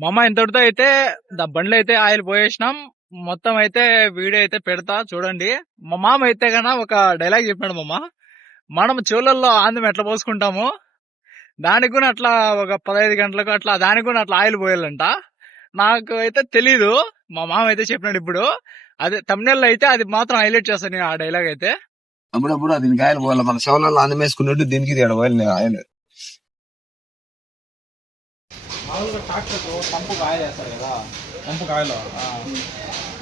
మా అమ్మ ఇంతటితో అయితే బండ్లు అయితే ఆయిల్ పోయేసినాం. మొత్తం అయితే వీడియో అయితే పెడతా చూడండి. మా మామ అయితే గన ఒక డైలాగ్ చెప్పాడు మామ, మనం చెవులలో ఆందం ఎట్లా పోసుకుంటాము దానికి కూడా అట్లా ఒక 15 గంటలకు అట్లా దానికి కూడా అట్లా ఆయిల్ పోయాలంట. నాకు అయితే తెలీదు, మా మామ అయితే చెప్పినాడు. ఇప్పుడు అదే తమిళ అయితే అది మాత్రం హైలైట్ చేస్తాను ఆ డైలాగ్ అయితే. అప్పుడప్పుడు దీనికి ఆయిల్ పోవాలి, మన శవలలో ఆందం వేసుకున్నట్టు దీనికి ఆయిల్ ఆయిల్. మామూలుగా ట్రాక్టర్ పంపుకు ఆయిల్ వేస్తారు కదా, పంపుకు ఆయిల్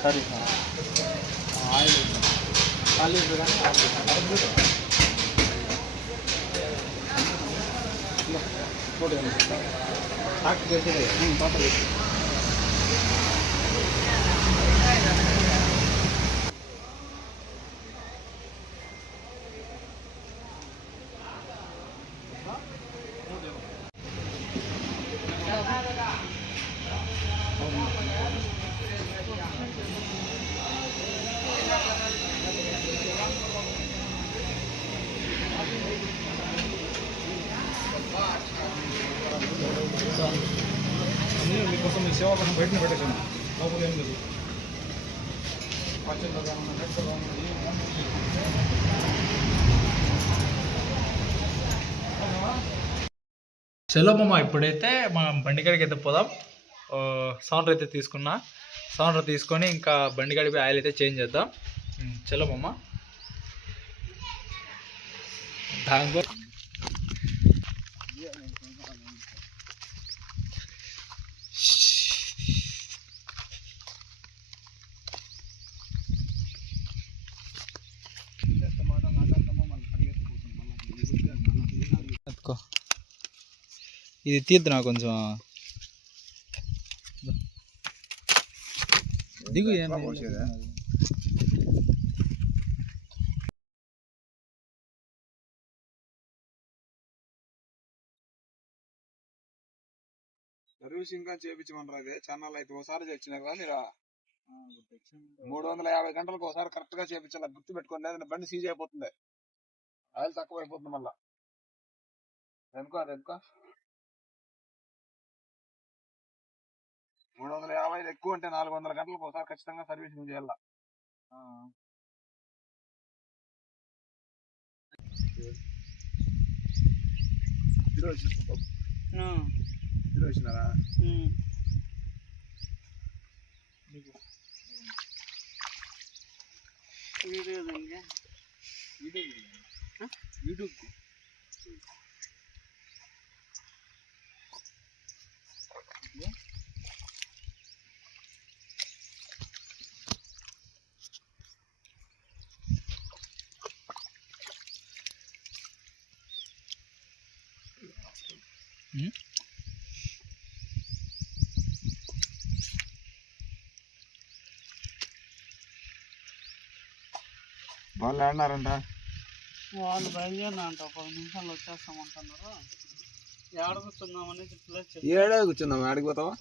సరే ఆయిల్ ఖాళీ ట్రాక్టర్ మీకోసం మీ సేవ కోసం బయటనే పెట్టేసాను, లోపల ఏం లేదు. చలో మామ, ఇప్పుడైతే మనం బండికాడికి అయితే పోదాం. సౌండర్ అయితే తీసుకున్నా, సౌండర్ తీసుకొని ఇంకా బండికాడికి ఆయిల్ అయితే చేంజ్ చేద్దాం. చలో మామ. దాంగో ఇది తీద్దు నా కొంచెం దిగు. సర్వీసింగ్ చేయించమన్నారు. అదే ఛానల్ అయితే ఒకసారి తెచ్చినా కదా మీరు 350 గంటలకు ఒకసారి కరెక్ట్ గా చేయించాలి, గుర్తు పెట్టుకోండి. ఏదైనా బండి సీజ్ అయిపోతుంది, ఆయిల్ తక్కువ అయిపోతుంది. మళ్ళా ఎందుకో 350 ఎక్కువ అంటే 400 గంటలకు ఒకసారి ఖచ్చితంగా సర్వీసింగ్ చేయాల. వచ్చినారా యూట్యూబ్ వాళ్ళు ఆడినారంట. వాళ్ళు బయలుదేరినంట 10 నిమిషాలు వచ్చేస్తామంటున్నారు. ఏడ కూర్చుందామని ఏడే కూర్చుందాం. ఆడికి పోతావా?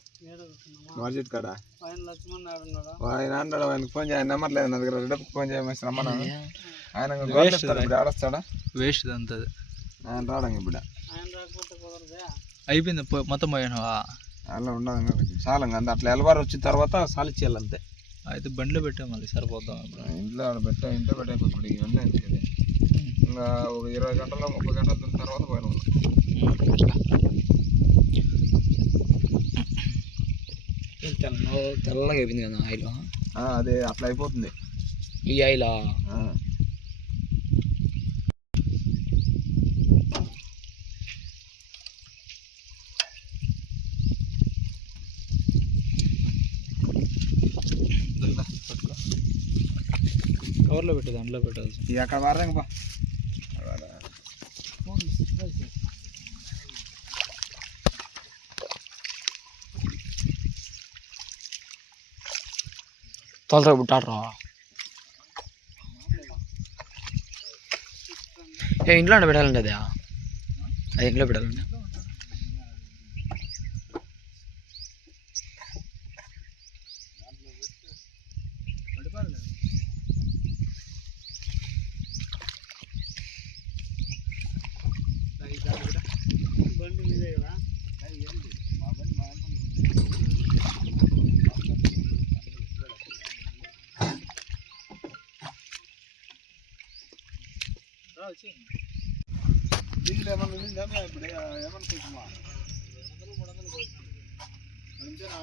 మార్కెట్ కాడ ఆయన లక్ష్మణ్ ఆడున్నాడా? ఆయన అన్నాడు, ఆయనకు ఫోన్ చేయ, నెంబర్ లేదు నా దగ్గర. రెడ్డకు ఫోన్ చేయమని రమ్మన్నా. ఆయన ఆడొస్తాడా? వేస్ట్ అంతా ఆయన రావడం ఇప్పుడు. ఆయన రాకపోతే కుదరదే. అయిపోయింది మొత్తం పోయినావా? అలా ఉండదు చాలా. అంత అట్లా ఎలవారు వచ్చిన తర్వాత సాలిచ్చేయాలి అంతే. అయితే బండిలో పెట్టా మళ్ళీ సరిపోద్దాం. ఇంట్లో ఇంట్లో పెట్టేపోతుంది. ఇవన్నీ ఇంకా ఒక 20 గంటలు 30 గంటల తర్వాత పోయిన తెల్లగా అయిపోయింది కదా ఆయిల్. అదే అట్లా అయిపోతుంది ఈ ఆయిల్. కవర్లో పెట్టేది, అందులో పెట్టాల్సి. అక్కడ వారంగా బా తొలత బిట్టారా ఇంట్లో పెట్టాలండి. అది ఇంట్లో పెట్టాలండి. బండి మీదే కదా. డీజిల్ ఏమన్నా ఉందా ఇప్పుడు ఏమన్నా కొంచెమా అంతేనా